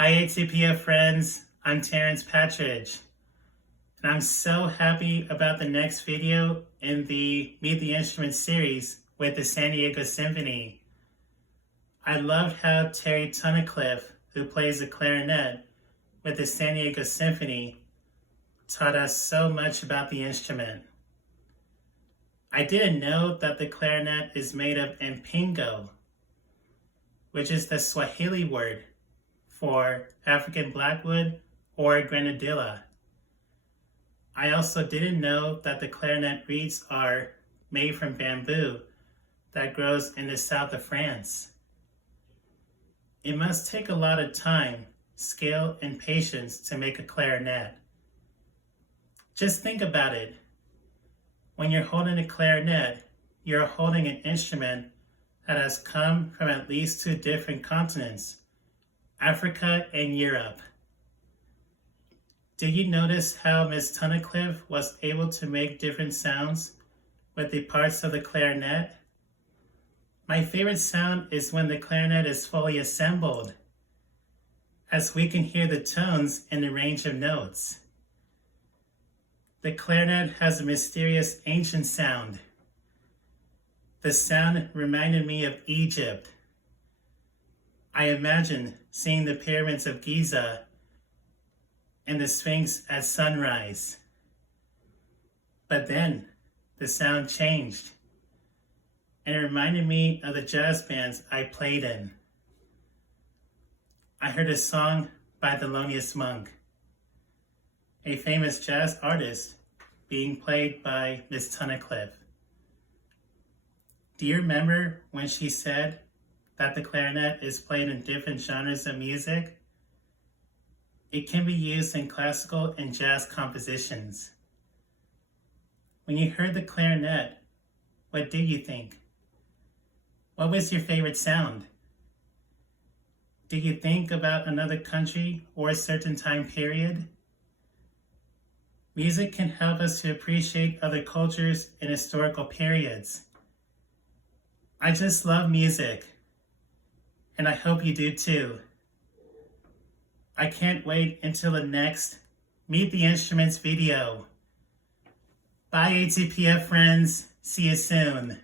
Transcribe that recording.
Hi ATPF friends, I'm Terrence Patridge, and I'm so happy about the next video in the Meet the Instruments series with the San Diego Symphony. I loved how Terry Tunnicliffe, who plays the clarinet with the San Diego Symphony, taught us so much about the instrument. I didn't know that the clarinet is made of mpingo, which is the Swahili word for African blackwood or grenadilla. I also didn't know that the clarinet reeds are made from bamboo that grows in the south of France. It must take a lot of time, skill, and patience to make a clarinet. Just think about it. When you're holding a clarinet, you're holding an instrument that has come from at least 2 different continents, Africa and Europe. Did you notice how Miss Tunnicliffe was able to make different sounds with the parts of the clarinet? My favorite sound is when the clarinet is fully assembled, as we can hear the tones in the range of notes. The clarinet has a mysterious ancient sound. The sound reminded me of Egypt. I imagine seeing the pyramids of Giza and the Sphinx at sunrise. But then the sound changed, and it reminded me of the jazz bands I played in. I heard a song by Thelonious Monk, a famous jazz artist, being played by Miss Tunnicliffe. Do you remember when she said that the clarinet is played in different genres of music? It can be used in classical and jazz compositions. When you heard the clarinet, what did you think? What was your favorite sound? Did you think about another country or a certain time period? Music can help us to appreciate other cultures and historical periods. I just love music, and I hope you do too. I can't wait until the next Meet the Instruments video. Bye ATPF friends, see you soon.